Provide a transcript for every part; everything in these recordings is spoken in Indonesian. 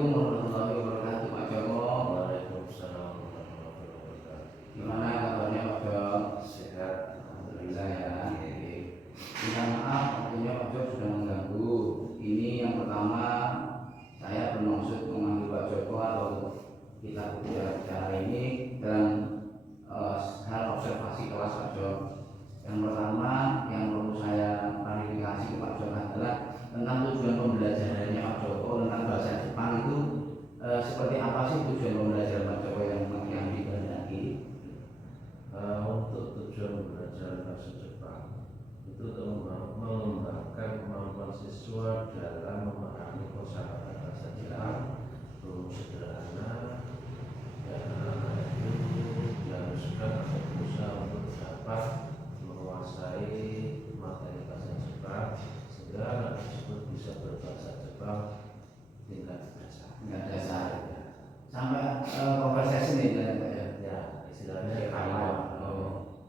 Assalamualaikum warahmatullahi wabarakatuh, Pak Joko. Waalaikumsalam warahmatullahi wabarakatuh. Gimana kabarnya Pak Joko? Sehat, Alhamdulillah ya. Minta maaf, waktunya Pak Joko sudah mengganggu. Ini yang pertama, saya bermaksud memanggil Pak Joko atau kita bicara ini dalam hal observasi kelas Pak Joko. Yang pertama, yang perlu saya klarifikasi ke Pak Joko adalah tentang tujuan pembelajarannya Pak Joko tentang bahasa Jepang itu seperti apa sih tujuan pembelajaran Pak Joko yang dikehendaki? Untuk tujuan belajar bahasa Jepang itu untuk mengembangkan kemampuan siswa dalam memahami kosakata bahasa Jepang, rumus sederhana, dan anak-anak itu diharuskan atau berusaha untuk dapat menguasai materi bahasa Jepang sehingga anak tersebut bisa berbahasa Jepang tingkat dasar. Tingkat dasar. Sampai conversation nih Pak ya. Ya, istilahnya kaiwa.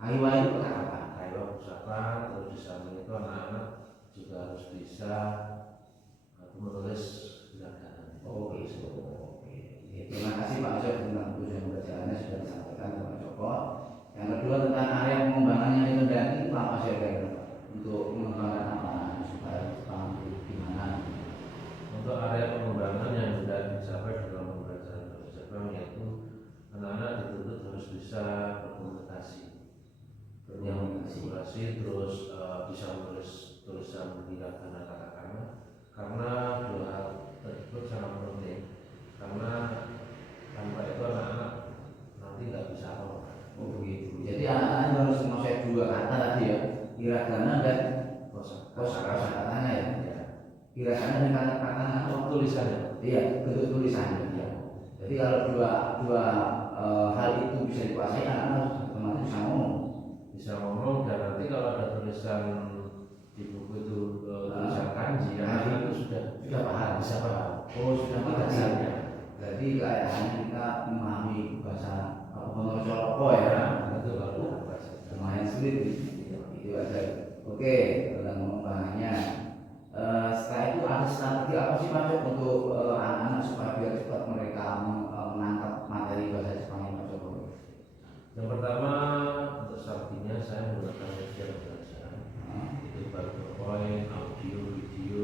Kaiwa itu apa? Kaiwa ucapan, terus di samping itu anak-anak juga harus bisa menulis hiragana. Oh gitu. Oke. Terima kasih Pak Joko tentang tujuan pembelajarannya sudah disampaikan ke Pak Joko. Yang kedua tentang area pengembangan yang dikehendaki itu apa sih untuk mengembangkan apa supaya Jepang itu gimana? Untuk area pengembangan yang sudah dicapai dalam pembelajaran bahasa Jepang yaitu anak-anak dituntut harus bisa berkomunikasi, terus bisa menulis tulisan hiragana katakana, karena dua hal tersebut sangat penting karena tanpa itu anak-anak nanti nggak bisa apa-apa. Oh begitu. Jadi anak-anak harus menguasai dua kata tadi ya, hiragana dan kosakatanya ya. Hiragana dan katakana atau tulisannya. Iya, bentuk tulisannya. Ya. Jadi kalau dua hal itu bisa dikuasai, anak-anak otomatis bisa ngomong. Bisa ngomong dan nanti kalau ada tulisan di buku itu tulisan kanji, anak-anak itu sudah paham, bisa paham. Oh sudah paham. Jadi kayak hanya kita memahami bahasa Hono Choroko ya, itu kalau bahasa lumayan sulit itu aja. Oke, tentang pengembangannya. Setelah itu ada strategi apa sih Pak Joko untuk anak-anak supaya biar cepat mereka menangkap materi bahasa Jepang yang Pak Joko? Yang pertama untuk strateginya saya menggunakan media pembelajaran, itu PowerPoint, audio, video,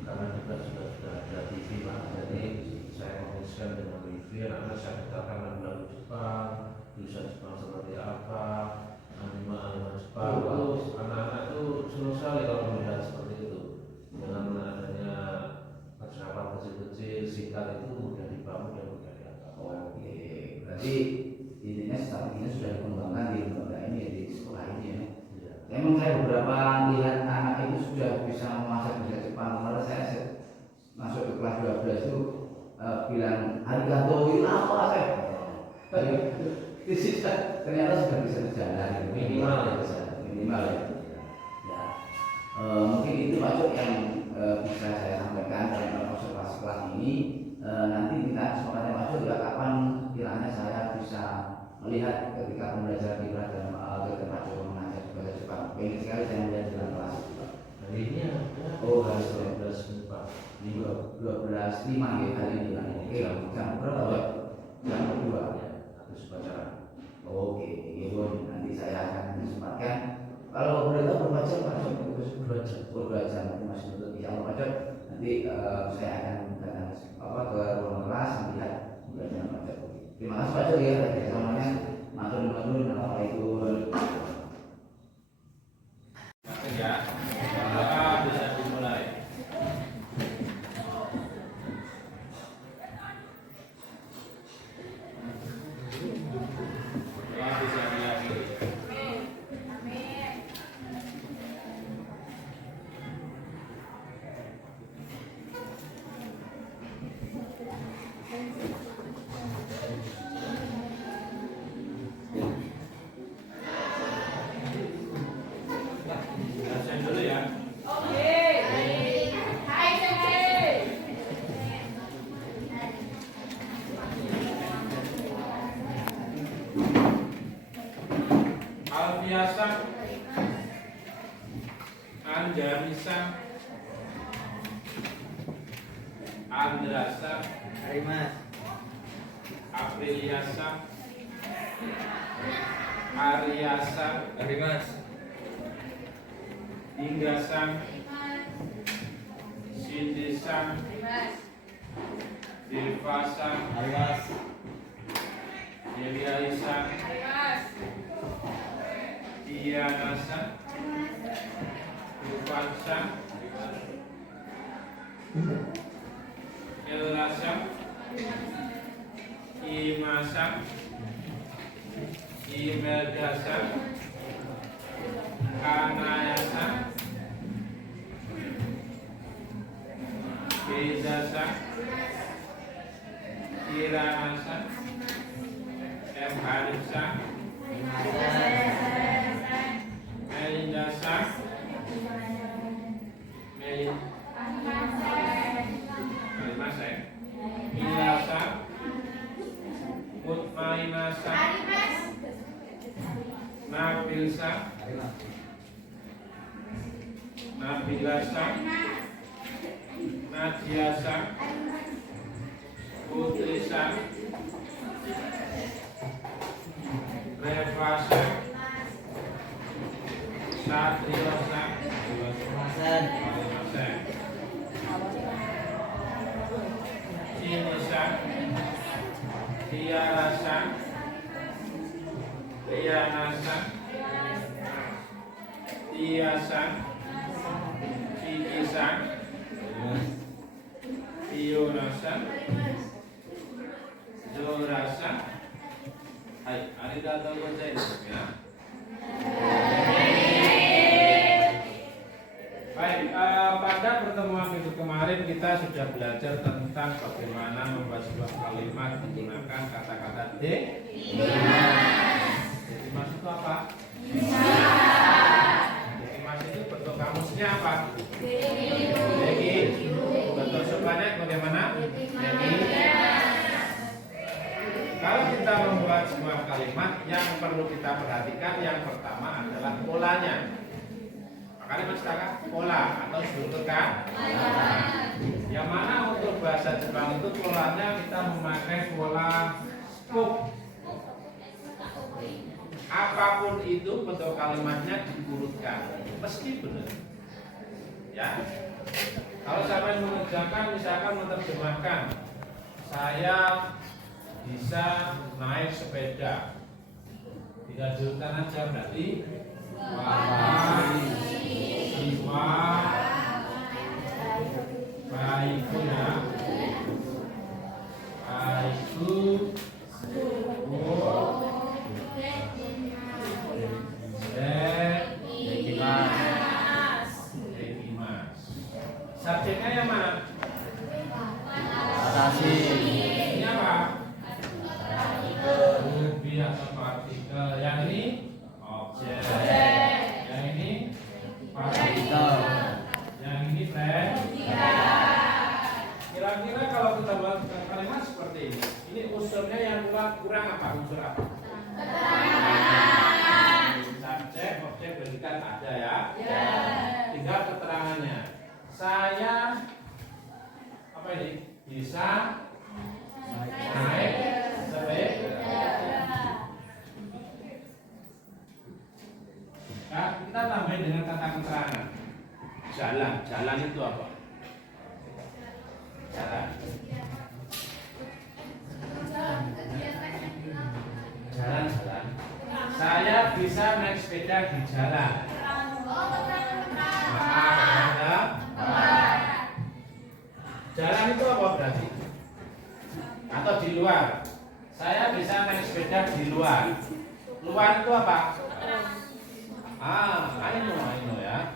karena juga sudah ada TV Pak. Jadi saya menguruskan dengan review, anak-anak saya katakan lagu Jepang, tulisan Jepang seperti apa, anime Jepang. Terus anak-anak itu senang sekali kalau melihat seperti itu. Dengan adanya percakapan kecil-kecil singkat itu mudah dibangun dan mudah diangkat. Oke, berarti intinya strateginya sudah dikembangkan di lembaga ini ya, di sekolah ini ya. Memang saya beberapa lihat anak itu sudah bisa menguasai bahasa Jepang. Kemarin saya masuk ke kelas 12 itu bilang arigato itu apa saya? Ternyata sudah bisa berjalan. Minimal ya, minimal ya. Mungkin itu Pak yang bisa saya sampaikan dalam observasi kelas ini. Nanti kita kesempatan Pak juga kapan kiranya saya bisa melihat ketika pembelajaran di kelas dan ketika Pak Joko mengajar bahasa Jepang. Pengen sekali saya melihat dalam kelas itu Pak. Hari ini ada hari 12 Pak. 12.5 ya hari ini. Oke, jam berapa Pak? Jam 2 ya. Habis upacara. Oke, nanti saya akan kesempatkan. Kalau boleh tahu berapa jam Pak? 2 jam. Masih untuk bisa Pak. Nanti saya akan datang ke ruang kelas melihat pembelajaran Pak. Terima kasih Pak ya kerjasamanya. Matur nuwun. Assalamualaikum. Ya, maka bisa dimulai. Ya, bisa diakhiri. Andrasa, Hari Mas. Apriliasa, Ariasa, Hari Mas. Dinggasa, Sindisa, Dirvasa, Hari Mas. Dewiaisa, Dianasa, Rupansa, Elasa, Imasa, Imeldasa, Kanayasa, Bedasa, Kiranasa, Harisa, Melindasa, Milasa, Mutmainasa, Nabilsa, Nabilasa, Nadiasa, Putrisa, Revasa, Satriosa, Masan. Cinisa, Tiarasa, Tianasa, Tiasa, Cikisa, Tionasa, Jorasa. Hai, arigatou gozaimasu ya. Baik, pada pertemuan minggu kemarin kita sudah belajar tentang bagaimana membuat sebuah kalimat menggunakan kata-kata Jadi mas itu apa? Jadi mas itu bentuk kamusnya apa? Deki. Bentuk sebanyak bagaimana? Deki. Kalau kita membuat sebuah kalimat, yang perlu kita perhatikan yang pertama adalah polanya. Makanya mas kakak pola atau struktur kan? Yang mana untuk bahasa Jepang itu polanya kita memakai pola scoop. Apapun itu bentuk kalimatnya diurutkan, mesti benar. Ya. Kalau sampai mengerjakan, misalkan menerjemahkan, saya bisa naik sepeda. Tidak diurutkan aja berarti Siwa Baiku ya Baiku Subjeknya yang mana? Atasi. Ini apa? Lebih atau partikel. Yang ini objek. Yang ini partikel. Yang ini kira-kira kalau kita buat kalimat seperti ini unsurnya yang kurang apa? Unsur apa? Subjek, objek, predikat ada ya. Tinggal keterangannya. Saya apa ini? Bisa naik sepeda. Nah, kita tambahin dengan kata keterangan. Jalan, jalan itu apa? Jalan. Jalan, jalan. Saya bisa naik sepeda di jalan. Jalan itu apa berarti? Atau di luar? Saya bisa naik sepeda di luar. Luar itu apa? I know ya.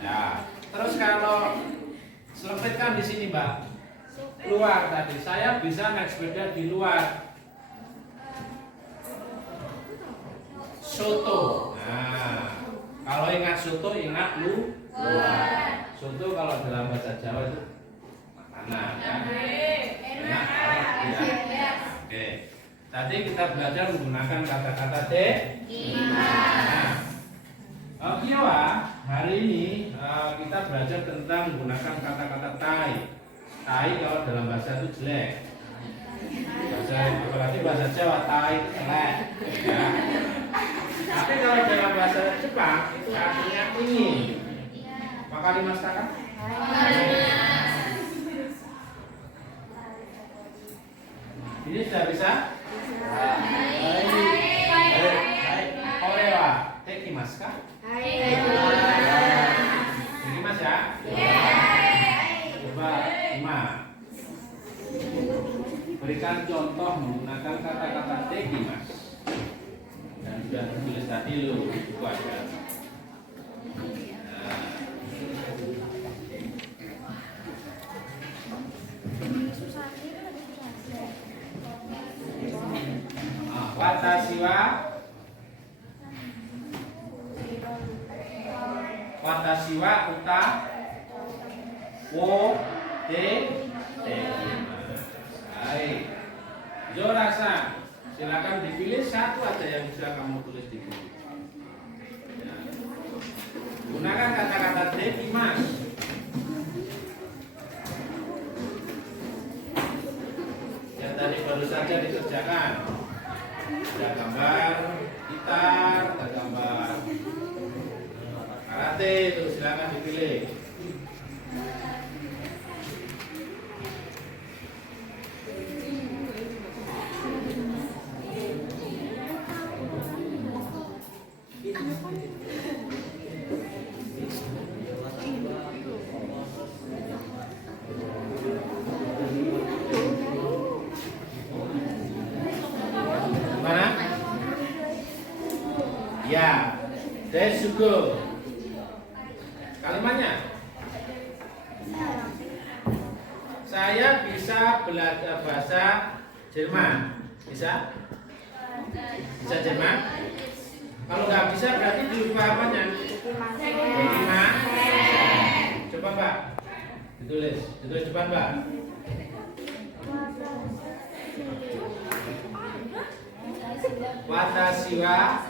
Ya. Terus kalau selempitkan di sini, Mbak. Luar tadi. Saya bisa naik sepeda di luar. Soto. Nah, kalau ingat soto ingat luar. Soto kalau dalam bahasa Jawa itu makanan ya. Enak. Ya. Oke. Tadi kita belajar menggunakan kata-kata Kiwa, hari ini kita belajar tentang menggunakan kata-kata tai. Tai kalau dalam bahasa itu jelek. Apalagi bahasa Jawa, tai itu jelek. Ya. Tapi kalau dalam bahasa Jepang itu artinya ingin. Maka dimastakan. Ini sudah bisa? Korewa, tekimasu ka? Tekimasu ya? Coba 5. Berikan contoh menggunakan kata-kata tekimasu. Dan sudah tulis tadi lu, itu ada. Watashi wa uta wo de baik. Jora-san, silakan dipilih satu aja yang bisa kamu tulis di buku. Ya. Gunakan kata-kata dekimasu. Yang tadi baru saja dikerjakan. Ada gambar gitar, ada gambar karate, itu silakan dipilih. Mana? Ya, desuku. Kalimatnya, saya bisa belajar bahasa Jerman. Bisa? Bisa Jerman? Kalau nggak bisa berarti lupa apanya? Coba Mbak, ditulis depan Mbak. Watashi wa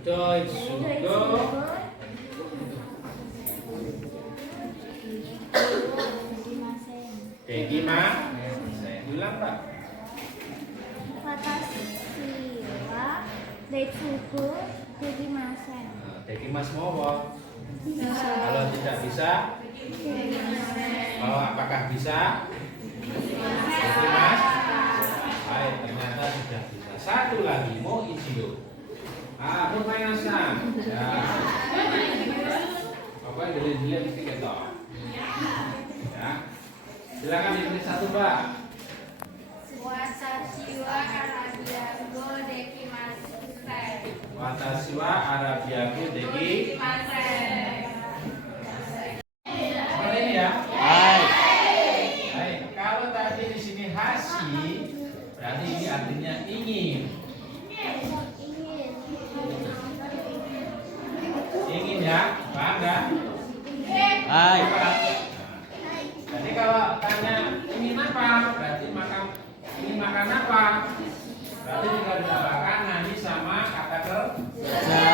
Doitsugo Dekimasen. Ulang Pak. Watashi wa Doitsugo Dekimasen. Dekimasu mau. Kalau tidak bisa, apakah bisa? Dekimasu. Baik, ternyata sudah bisa. Satu lagi, mau ichigo. Lumayan ya. Apa yang dilihat mesti kita. Ya. Silakan dipilih satu, Mbak. Watashi wa Arabiago Dekimasen. Watashi wa Arabiago Dekimasen. Seperti ini ya. Baik. Kalau tadi di sini hashi, berarti ini artinya ingin. Ingin ya, bangga. Hai. Jadi kalau tanya ingin apa, berarti ingin makan apa? Berarti tinggal ditambahkan nani sama kata kerja.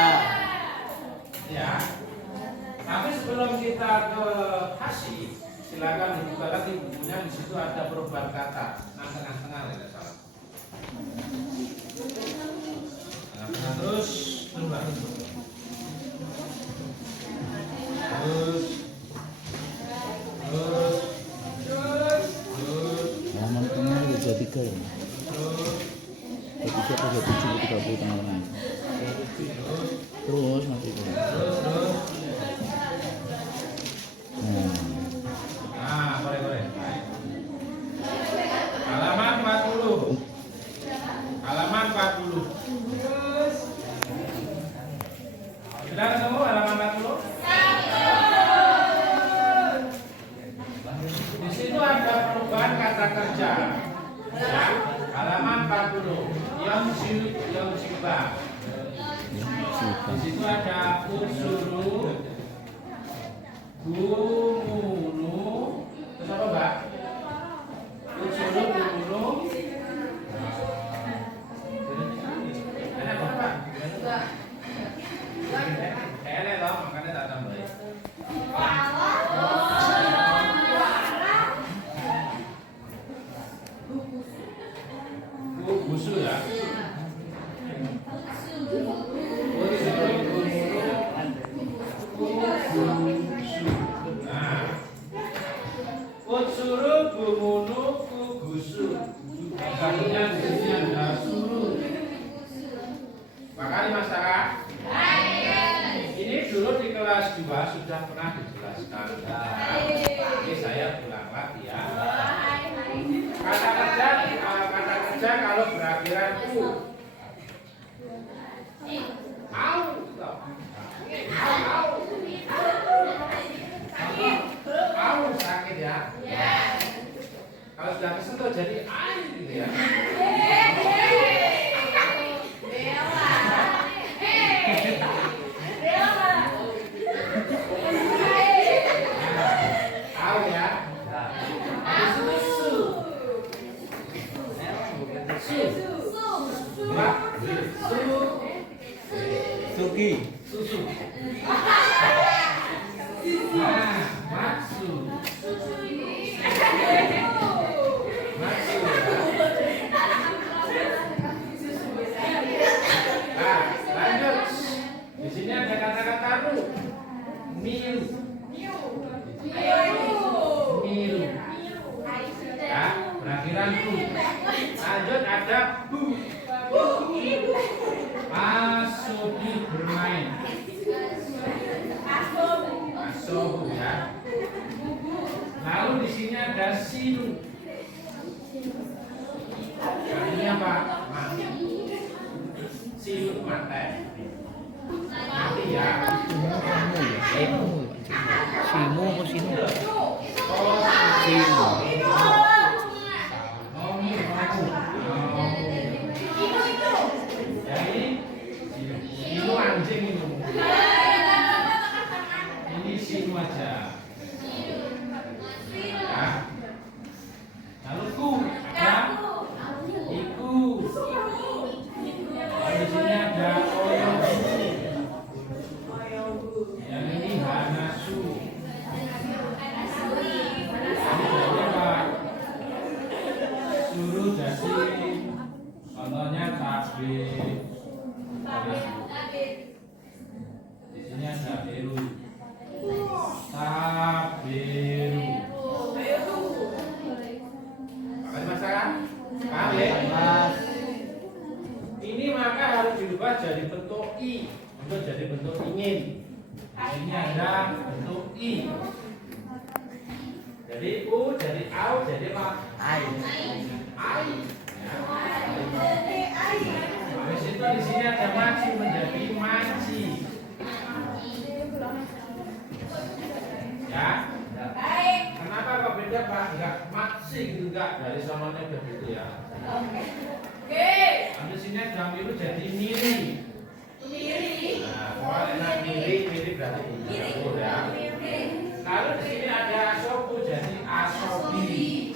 Ya. Tapi sebelum kita ke hashi, silakan dibuka lagi bukunya. Di situ ada perubahan kata. Nah, tengah-tengah tidak salah. Tengah-tengah terus. Halaman tengah 23 ya. 23 atau 27 30 tengah-tengah. Terus nanti itu. Boleh. Halaman 40. Halaman 40. Sudah ketemu halaman 40? Di situ ada perubahan kata kerja. Ya, halaman 40. Yonshiba. Di situ ada usuru, gumunu. Terus apa, Mbak? Usuru, gumunu. Enak, Pak? Enak toh, makanya tak tambahin. jelaskan. Ini saya ulang lagi ya. Kata kerja kalau berakhiran u. Au. Au sakit ya. Kalau sudah kesentuh jadi ai gitu ya. Au ya. Habis itu su. Mbak, Suki. susu. Nah, maksud. Maksud. Nah, lanjut. Di sini ada kata-kata ru. Miru. Miru. Ya, berakhiran ru. Lanjut ada bu. Asobi bermain. Asobu ya. Lalu di sini ada silu. Artinya apa? Mati. Silu mati. Mati ya. Simo apa sino? Oh, Simo. Jadi silu anjing itu. Ini silu aja. Ya. Lalu ku ada iku. Lalu di sini ada oyobu. Yang ini hanasu. Ini apa? Suruh jadi contohnya tabir. Di sini ada biru. Tabiru. Apa masalah? Paham ya? Ini maka harus dirubah jadi bentuk i untuk jadi bentuk ingin. Di sini ada bentuk i. Jadi u jadi au jadi apa? Ai. Ai. Habis itu di sini ada maci menjadi maci. Ya. Kenapa kok beda Pak? Enggak maci gitu enggak dari sononya begitu ya. Habis sini ada miru jadi miri. Nah, kalau enak miri berarti betul ya. Lalu di sini ada asobu jadi asobi.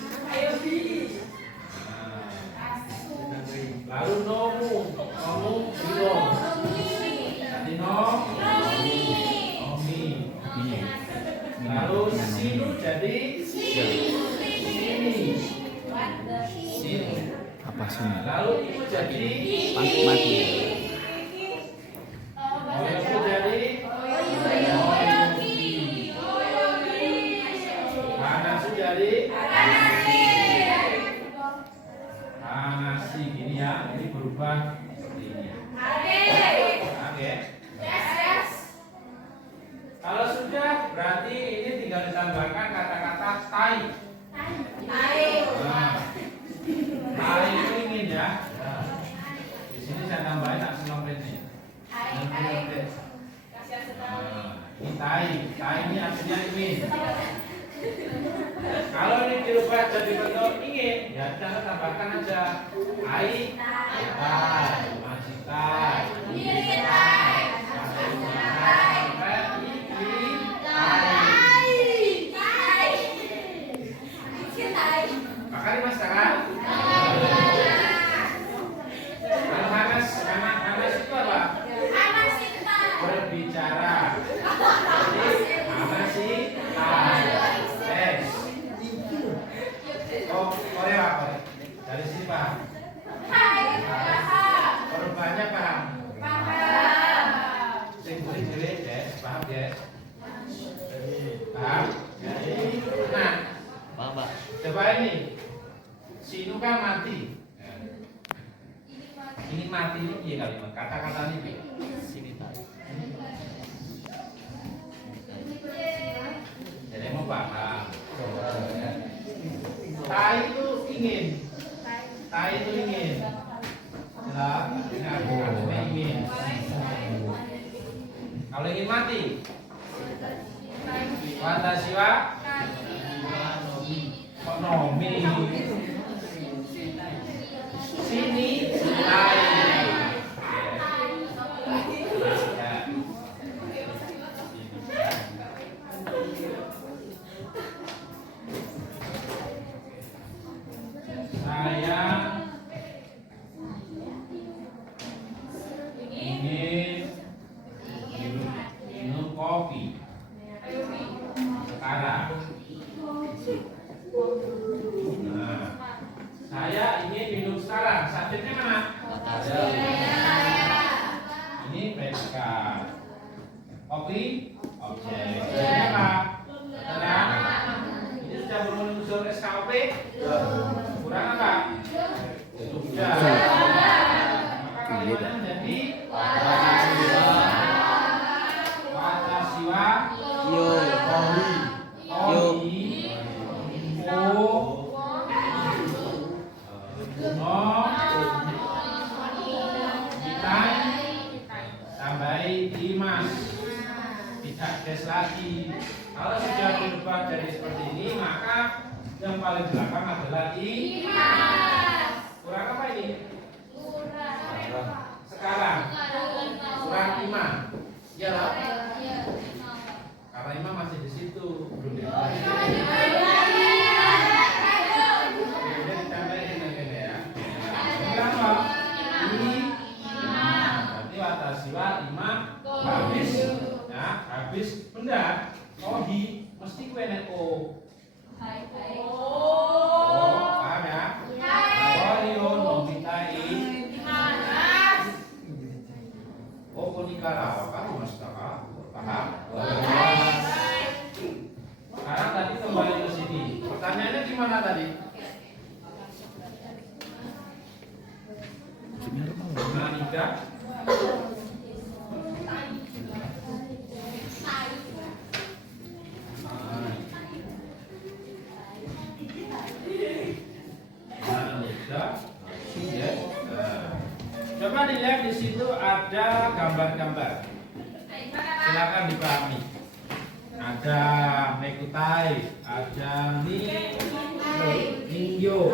Lalu nomu bilong. Jadi nomi. Lalu sinu jadi sini. Apa sini? Lalu itu jadi Mati. oyoku jadi hanasu jadi hanasi gini ya. Ini berubah seperti ini. Oke. Kalau sudah berarti ini tinggal ditambahkan kata-kata tai. Nah, tai itu ingin ya. Nah, di sini saya tambahin aksen ini. Ini tai ini artinya ingin. Kalau ini dirubah jadi bentuk ingin, ya kita tambahkan aja ai, tai, masih tai, makanya mas sekarang kalau hanas itu apa? Berbicara. Jadi hanasi tai. Oh, Korea apa? Dari sini Pak. Perubahannya paham? Sing boleh guys, paham guys? Paham? Nah, Paham, Pak? coba ini. Sinu kan mati. Ini mati ini iya kalimat. Kata-kata ini. Sini, Pak. Tai itu ingin. Tai itu ingin. Jelas? Artinya ingin. Kalau ingin mati, watashi wa kok nomi. Sini tai. Saya ingin minum kopi sekarang. Nah, saya ingin minum sekarang. Subjeknya mana? Ini predikat. Kopi, objek. Subjeknya apa? Sekarang. Ini sudah berunsur SKP. Kurang apa? Sudah. Maka kalimatnya menjadi watashi wa Yo. Oi Itai tambahi Dimas, tidak des lagi. Kalau sudah berubah jadi seperti ini, maka yang paling belakang adalah Dimas. Kurang apa ini? Sekarang kurang Imam. Ya lah. Karena Imam masih di situ, belum ditambahin. Berarti watashi wa imam habis, ya habis benda. Ohi mesti kue nek o. Paham ya? Wario nobitai. Oh konikara kan mas kakak, paham? Sekarang tadi kembali ke sini. Pertanyaannya gimana tadi? Nanika coba dilihat di situ ada gambar-gambar. Silakan dipahami. Ada nekutai, ada ningyo,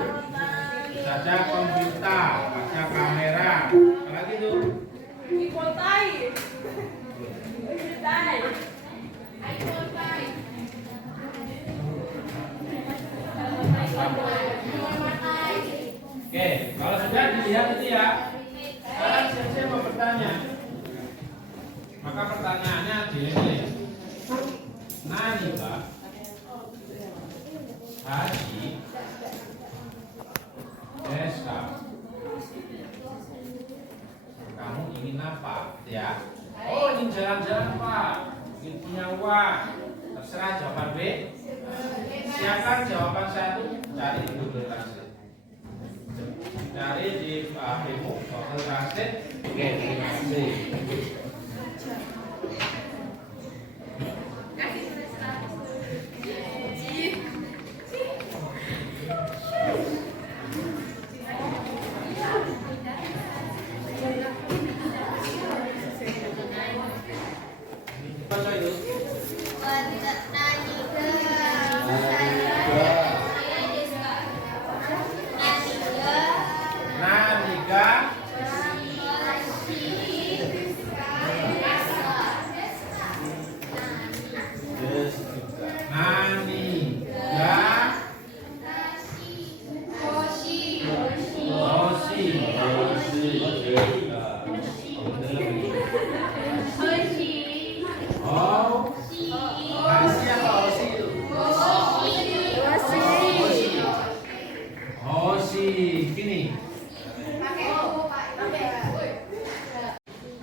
ada komputer, ada kamera. Apalagi itu? Oke, kalau sudah dilihat itu ya, sekarang saya mau bertanya. Maka pertanyaannya gini, nani Pak Haji Deska, kamu ingin apa ya? Oh ingin jalan-jalan Pak, ingin punya uang. Terserah jawaban B. Siapkan jawaban satu, cari di Google Translate. Cari di HP-mu Google Translate. Oke, terima kasih.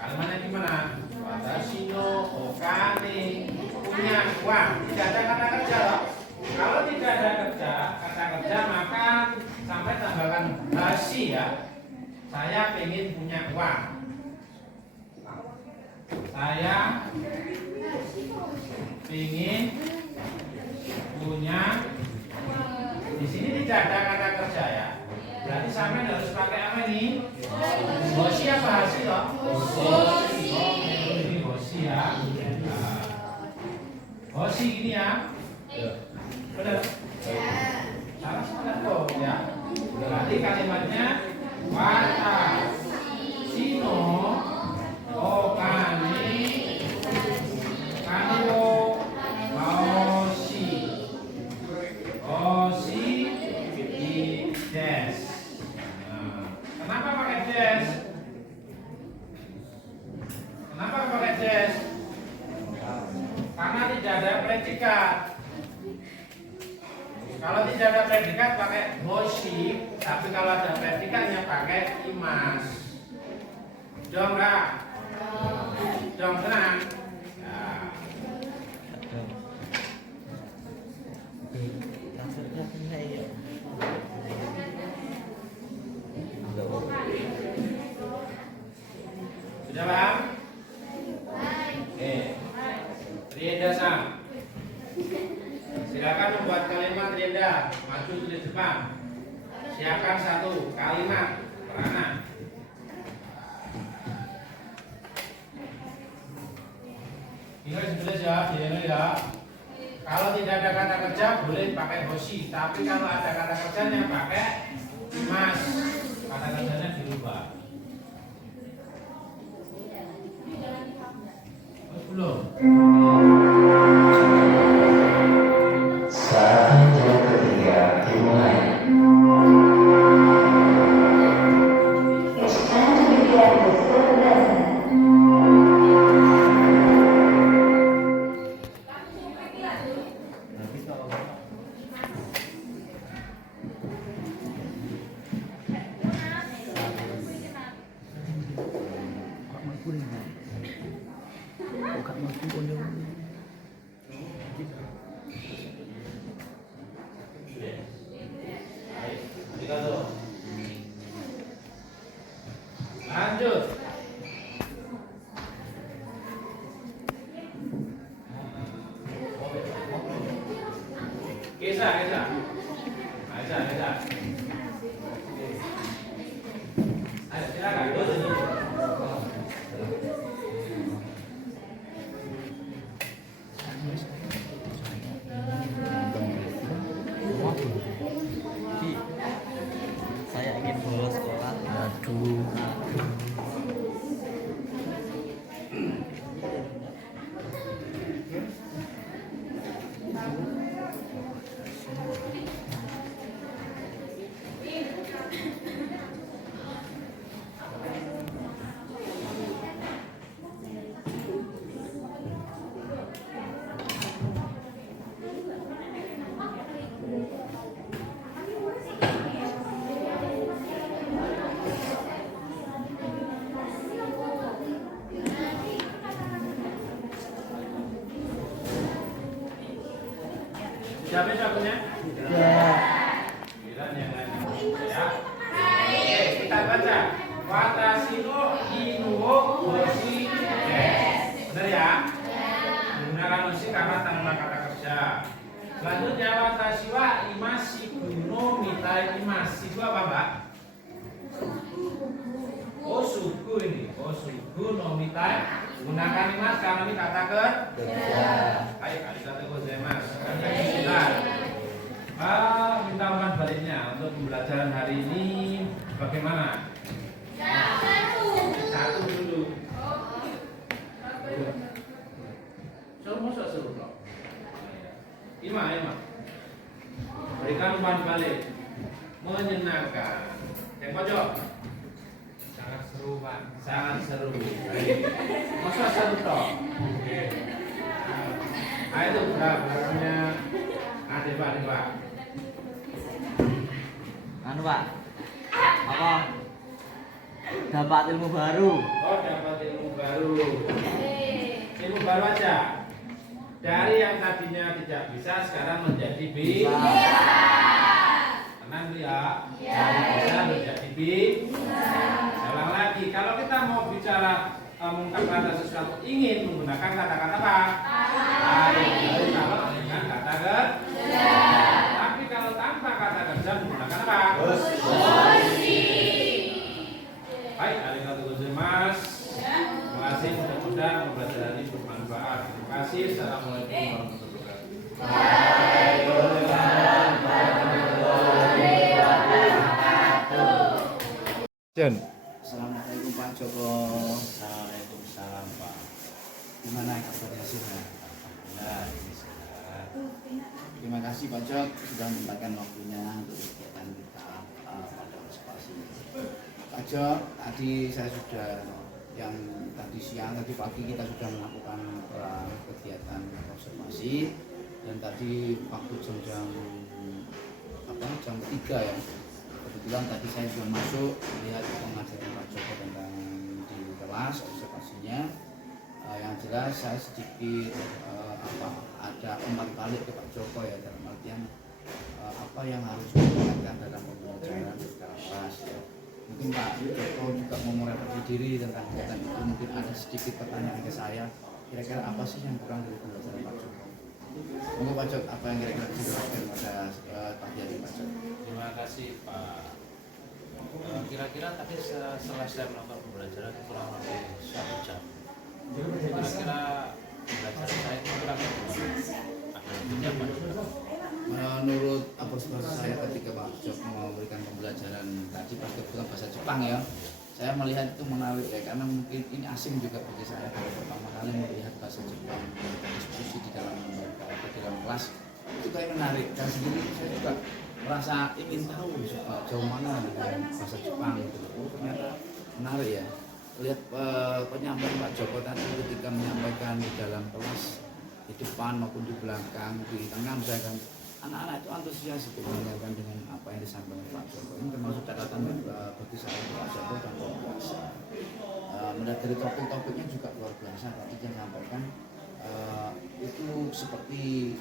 Kalimatnya gimana? Watashi no okane, punya uang. Tidak ada kata kerja loh. Kalau tidak ada kata kerja maka sampai tambahkan hashi ya. Saya pengen punya uang. Saya pengen punya. Di sini tidak ada apa ini? Hoshi apa hasil loh? Hoshi. Oh, ini hoshi ya. Nah, hoshi gini ya. Benar? Salah salah kok ya. Berarti kalimatnya wata shino okani kani wo hoshi. Hoshi di des. Kenapa pakai des? Kenapa pakai des? Karena tidak ada predikat. Kalau tidak ada predikat pakai hoshi, tapi kalau ada predikatnya pakai imas. Dong enggak? Dong tenang. Nah. Sudah paham? Oke. Trienda-san. Silakan membuat kalimat Trienda. Maju ke depan. Siapkan satu kalimat peranan. Ingat jelas ya, ini ya. Kalau tidak ada kata kerja boleh pakai hoshi, tapi kalau ada kata kerjanya pakai mas. Kata kerjanya dirubah. Belum. Saat yang ketiga dimulai. It's time to begin the third lesson. Lanjut. Kisah. Ayo silakan. Saya ingin bolos sekolah. Aduh. Siapa punya? Giliran yang lain. Ya. Oke, kita baca. Watashi no inu wo hoshi desu. Benar ya? Menggunakan hoshi karena tanpa kata kerja. Selanjutnya watashi wa imasiku no mitai imasu. Itu apa, Mbak? Osuku ini. Osuku no mitai. Gunakan imas karena ini kata kerja. Ayo, arigatou gozaimasu. Minta umpan baliknya untuk pembelajaran hari ini bagaimana? Satu dulu. Masa seru kok. Ima. Berikan umpan balik. Menyenangkan. Yang pojok. Sangat seru, Pak. Sangat seru. Masa seru kok. Ayo itu belakangnya. Ada Pak. Anu Pak. Apa? Dapat ilmu baru. Oh, dapat ilmu baru. Ilmu baru aja. Dari yang tadinya tidak bisa sekarang menjadi bisa. Tenang ya. Bisa menjadi bisa. Ulang lagi. Kalau kita mau bicara mengungkapkan sesuatu ingin menggunakan kata-kata apa? Baik. Kalau dengan kata kerja. Tapi kalau tanpa kata kerja menggunakan apa? Hoshi. Jen. Assalamualaikum Pak Joko. Waalaikumsalam Pak. Gimana kabarnya sehat? Alhamdulillah ini sehat. Terima kasih Pak Jok sudah menyempatkan waktunya untuk kegiatan kita pada observasi. Pak Jok, tadi saya sudah tadi siang, tadi pagi kita sudah melakukan kegiatan observasi dan tadi waktu jam 3 ya. Kebetulan tadi saya sudah masuk melihat pengajaran Pak Joko tentang di kelas observasinya. Yang jelas saya sedikit ada 4 kali ke Pak Joko ya, dalam artian apa yang harus dilakukan dalam pembelajaran secara kelas ya. Mungkin Pak Joko juga mau merefleksi diri tentang kegiatan itu, mungkin ada sedikit pertanyaan ke saya, kira-kira apa sih yang kurang dari pembelajaran Pak Joko? Mungkin Pak Joko, apa yang kira-kira bisa dilakukan pada pagi hari Pak Joko? Terima kasih Pak. Kira-kira tadi setelah saya melakukan pembelajaran kurang lebih 1 jam. Kira-kira pembelajaran saya itu kurang lebih ada lebihnya Pak. Menurut observasi saya ketika Pak Jok memberikan pembelajaran tadi pas kebetulan bahasa Jepang ya, saya melihat itu menarik ya, karena mungkin ini asing juga bagi saya kalau pertama kali melihat bahasa Jepang diskusi di dalam kelas itu kayak menarik, dan sendiri saya juga merasa ingin tahu jauh mana dengan bahasa Jepang gitu. Oh ternyata menarik ya, lihat penyampaian Pak Joko tadi ketika menyampaikan di dalam kelas di depan maupun di belakang di tengah, misalkan anak-anak itu antusias itu mendengarkan dengan apa yang disampaikan Pak Joko. Ini termasuk catatan bagi saya Pak Joko dan luar biasa. Melihat dari topik-topiknya juga luar biasa. Tadi yang sampaikan itu seperti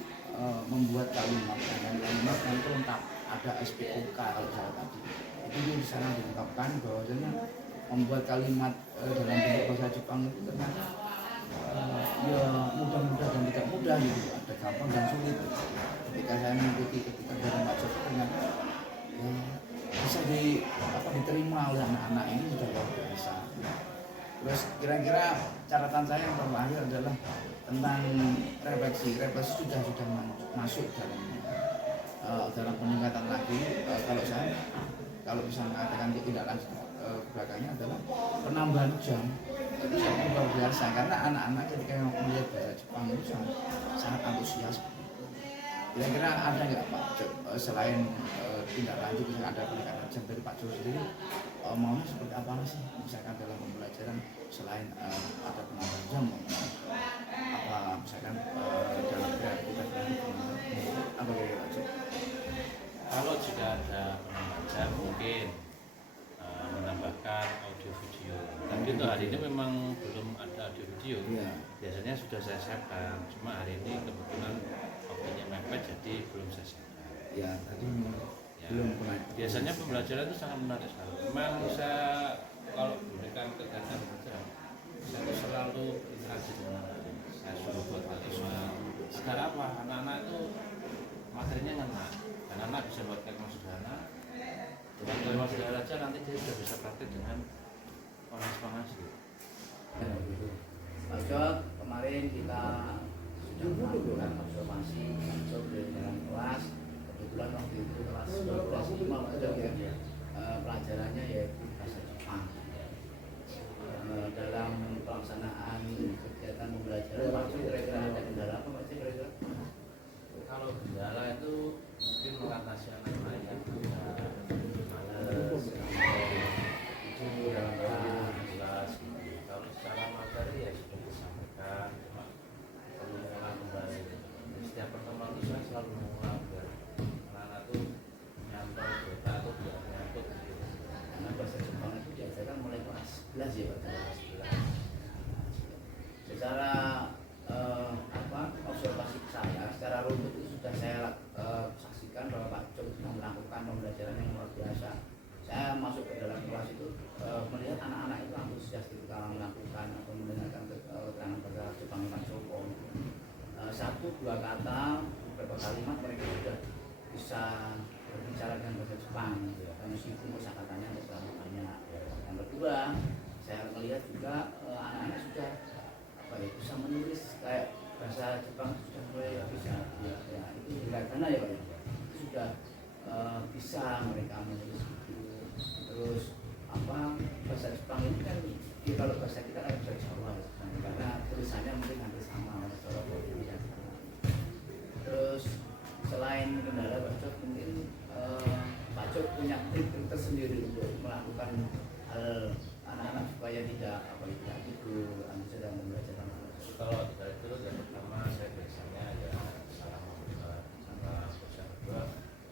membuat kalimat dan kalimat yang itu lengkap, ada SPOK kalau saya tadi. Itu di sana diungkapkan bahwasanya membuat kalimat dalam bentuk bahasa Jepang itu ternyata ya mudah-mudah dan tidak mudah gitu, ada gampang dan sulit. Ketika saya mengikuti ketika dari Pak Joko ternyata ya, bisa diterima oleh anak-anak ini sudah luar biasa. Terus kira-kira catatan saya yang terakhir adalah tentang refleksi sudah masuk dalam peningkatan lagi. Kalau bisa mengatakan tidak lanjut belakangnya adalah penambahan jam. Itu sangat luar biasa karena anak-anak ketika melihat bahasa Jepang itu sangat antusias. Kira-kira ada nggak Pak Jok, selain tindak lanjut misalnya ada peningkatan jam dari Pak Jok sendiri, maunya seperti apa sih misalkan dalam pembelajaran selain ada penambahan jam, apa misalkan dalam kreativitas apa kira-kira Pak Jok? Kalau jika ada penambahan jam mungkin menambahkan audio video. Tapi untuk hari ini memang belum ada audio video. Iya. Biasanya sudah saya siapkan. Cuma hari ini kebetulan waktunya mepet jadi belum saya siapkan. Ya tadi Ya. belum pernah. Biasanya pembelajaran itu sangat menarik sekali. Memang saya kalau memberikan kegiatan belajar, saya itu selalu interaksi dengan anak. Saya suruh buat visual. Agar apa? Anak-anak itu materinya ngena. Dan anak bisa buat kalimat sederhana. Dengan kalimat sederhana aja nanti dia sudah bisa praktik dengan orang Jepang asli. Ya, gitu. Pak Jok, kemarin kita sudah melakukan observasi di dalam kelas. Kebetulan waktu itu kelas 12 Pak Jok ya, pelajarannya yaitu bahasa Jepang. Dalam pelaksanaan kegiatan pembelajaran Pak Jok kira-kira ada kendala apa Pak Jok kira-kira? Kalau kendala itu mungkin mengatasi anak-anak yang males, itu dalam kelas. Kalau secara materi ya sudah disampaikan, cuma perlu mengulang kembali. Setiap pertemuan itu saya selalu mengulang biar anak-anak itu nyantol berita atau biar nyantol gitu. Karena bahasa Jepang itu diajarkan mulai kelas 11 ya Pak Jok. Secara observasi saya secara runtut itu sudah saya saksikan bahwa Pak Jok sudah melakukan pembelajaran yang luar biasa. Saya masuk ke dalam kelas itu melihat anak-anak itu antusias ketika melakukan atau mendengarkan keterangan bahasa Jepang Pak Joko. 1-2 kata, beberapa kalimat mereka sudah bisa berbicara dengan bahasa Jepang, meskipun kosakatanya tidak terlalu banyak. Yang kedua, saya melihat juga anak-anak sudah bisa menulis kayak bahasa Jepang sudah mulai bisa ya itu hiragana ya Pak ya. Itu sudah bisa mereka menulis gitu. Terus bahasa Jepang ini kan ya kalau bahasa kita kan bahasa Jawa ya, karena tulisannya mungkin hampir sama secara tulisan sama. Terus selain kendala bacot mungkin bacot punya trik tersendiri untuk melakukan hal anak-anak supaya tidak tidur sedang belajar. Kalau dari dulu yang pertama saya biasanya ya salah membuka sama yang kedua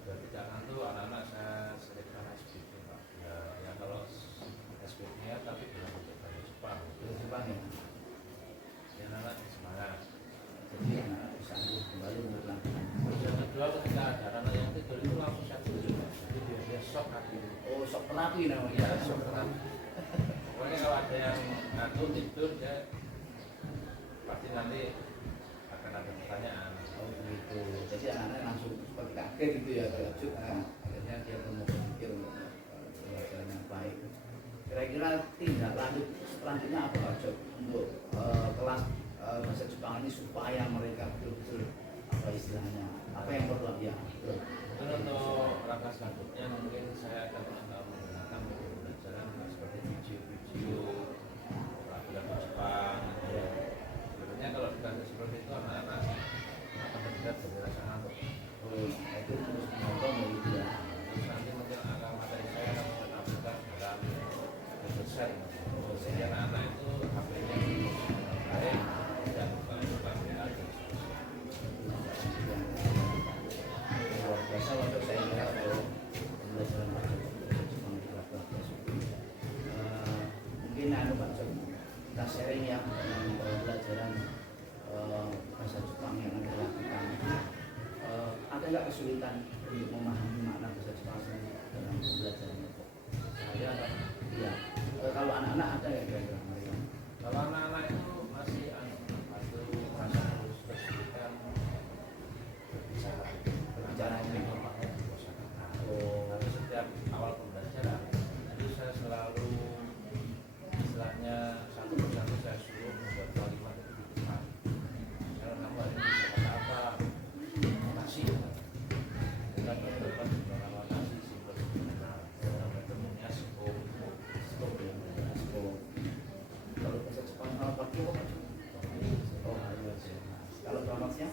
dari jangan tuh anak-anak saya selipkan SPP Pak ya kalau SPP-nya tapi dalam bentuk bahasa Jepang Jepang ya. ya anak semangat. Jadi anak bisa kembali melakukan. Terus yang kedua ketika ada anak yang tidur itu langsung saya tuju jadi dia shock hati. Oh, sok pelatih namanya. Ya shock hati. Pokoknya kalau ada yang ngatur tidur ya pasti nanti akan ada pertanyaan. Oh begitu. Jadi anak-anak langsung seperti kaget gitu ya, terkejut. Akhirnya dia berpikir untuk pelajaran yang baik. Kira-kira tindak lanjut selanjutnya apa Pak Jok untuk kelas bahasa Jepang ini supaya mereka betul-betul apa istilahnya apa yang berlebihan? Mungkin untuk langkah selanjutnya mungkin saya akan menggunakan pembelajaran seperti video-video lagu Jepang gitu ya. Sebenarnya kalau dikasih seperti itu anak-anak akan terlihat dari rasa ngantuk. Oh, itu terus menonton gitu ya. Terus nanti mungkin akan materi saya akan bisa tampilkan dalam website. Sehingga anak-anak itu HP-nya baik dan bukan WA dan seterusnya. Luar biasa untuk saya kira kalau pembelajaran bahasa Jepang di kelas 12 mungkin Pak Jok kita sharing ya dengan pembelajaran bahasa Jepang yang Anda lakukan. Ada nggak kesulitan untuk memahami makna bahasa Jepang sendiri dalam pembelajaran itu? Saya ya. Kalau anak-anak ada ya kira-kira mereka? Kalau anak-anak itu masih masih harus kesulitan berbicara ini memakai kosakata. Tapi setiap awal pembelajaran itu saya selalu istilahnya satu persatu saya suruh membuat kalimat itu di depan. Misalnya kamu hari ini bisa kata apa? Makasih. Kita berdebat jumlah nama kasih simbol mengenal. Ketemunya skop yang mengenal skop. Kalau bahasa Jepang apa itu? Oh, harus. Kalau selamatnya?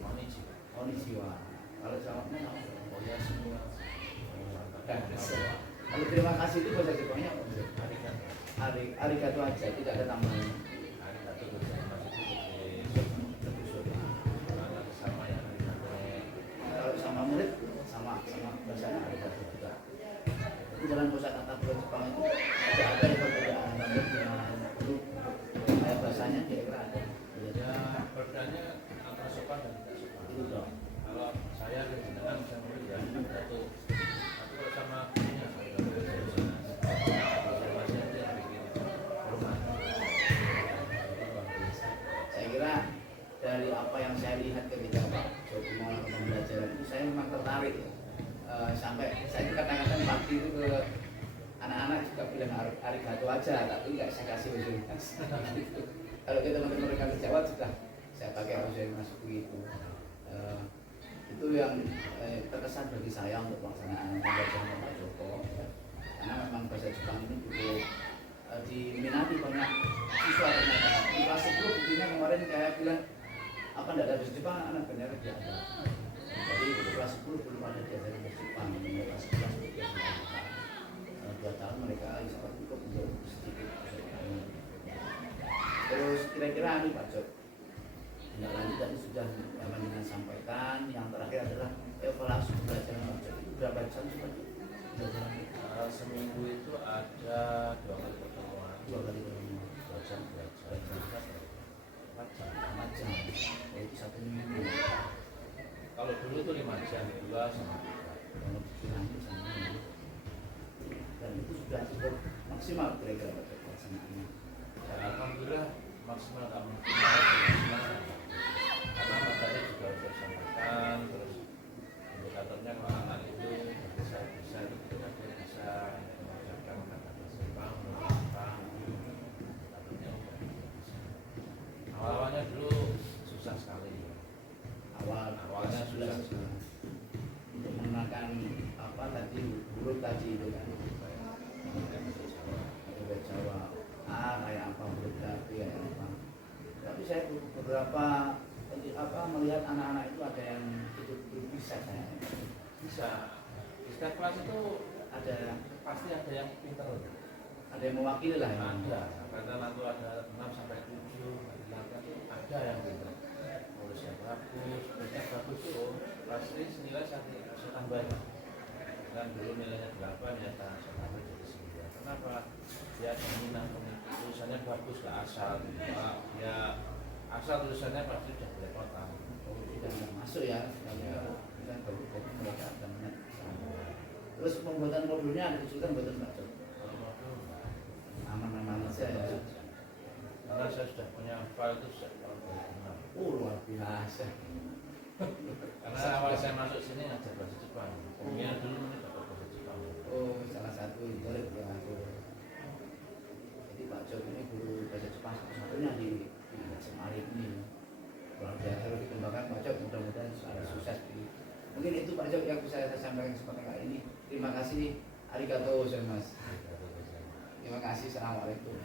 Monichi. Konnichiwa. Kalau selamatnya apa? Oh ya semua. Kalau terima kasih itu bahasa Jepangnya apa? Arigato. Arigato aja, tidak ada tambahan. Arigato gozaimasu. Lebih sudah. Karena sama ya arigato. Kalau sama murid sama bahasanya arigato juga. Di dalam kosakata bahasa Jepang itu ada yang perbedaan banget dengan dulu kayak bahasanya kira-kira ada. Ya perbedaannya antara sopan dan tidak sopan. Itu dong. Kalau saya dengan saya murid ya arigato. Tapi kalau sama gurunya arigato gozaimasu. Masih ada yang bikin hormat. Saya kira dari apa yang saya lihat ketika Pak Joko melakukan pembelajaran itu saya memang tertarik ya. Sampai saya kadang-kadang pagi itu ke anak-anak juga bilang arigato aja, tapi nggak saya kasih fasilitas. Kalau kita teman-teman rekan sejawat sudah saya pakai fasilitas begitu. Itu yang terkesan bagi saya untuk pelaksanaan pembelajaran Pak Joko. Karena memang bahasa Jepang ini cukup diminati banyak siswa ternyata. Di kelas 10 buktinya kemarin saya bilang apa tidak ada bahasa Jepang, anak benar tidak ada. Jadi di kelas 10 belum ada diajaran bahasa Jepang. Di kelas 11 dia sudah 2 tahun mereka insya Allah cukup untuk sedikit bahasa Jepang. Terus kira-kira ini Pak Jok, tidak lanjut tadi sudah dengan sampaikan. Yang terakhir adalah evaluasi pembelajaran Pak Jok. Itu berapa jam seperti pembelajaran? Seminggu itu ada 2 kali pertemuan. 2 kali pertemuan. 2 jam belajar. 4 jam. 4 jam. Itu 1 minggu. Kalau dulu itu 5 jam, 2 sama 3. Kalau pikirannya sama ini. Dan itu sudah cukup maksimal kira-kira pada pelaksanaannya. Ya, alhamdulillah maksimal tak mungkin maksimal karena materi juga sudah disampaikan, terus indikatornya kalau anak itu bisa itu bisa mengajarkan kata-kata Jepang, Jepang, indikatornya bisa. Awal-awalnya dulu susah sekali. Awalnya sudah susah. untuk mengenalkan apa tadi huruf tadi itu kan. Susah. Jawa kayak apa, huruf Jawi kayak apa. Tapi saya beberapa melihat anak-anak itu ada yang betul-betul bisa saya. Bisa. Di setiap kelas itu ada pasti ada yang pintar. Ada yang mewakili lah ya. Ada. Karena itu ada 6 sampai 7 latihan itu ada yang pintar. Nulisnya bagus, nulisnya bagus itu pasti nilai saya tambahin. Dan dulu nilainya 8 ya saya tambah jadi 9. Kenapa? Dia minat tulisannya bagus ke asal. Ya asal tulisannya pasti sudah belepotan. Sudah masuk ya. Sudah bagus mereka ada minat. Terus pembuatan modulnya ada kesulitan betul Pak Cok? Aman-aman saja ya. Karena saya sudah punya file itu sejak tahun 2006. Luar biasa. Karena awal saya masuk sini ngajar bahasa Jepang. Pemilihan dulu ini dapat bahasa Jepang. Oh, salah satu murid ya. Jadi Pak Jok ini guru bahasa Jepang satu-satunya di Semarang ini. Luar biasa kalau dikembangkan Pak Jok, mudah-mudahan ada sukses. Mungkin itu Pak Jok yang bisa saya sampaikan kesempatan kali ini. Terima kasih. Arigatou gozaimasu. Terima kasih. Assalamualaikum.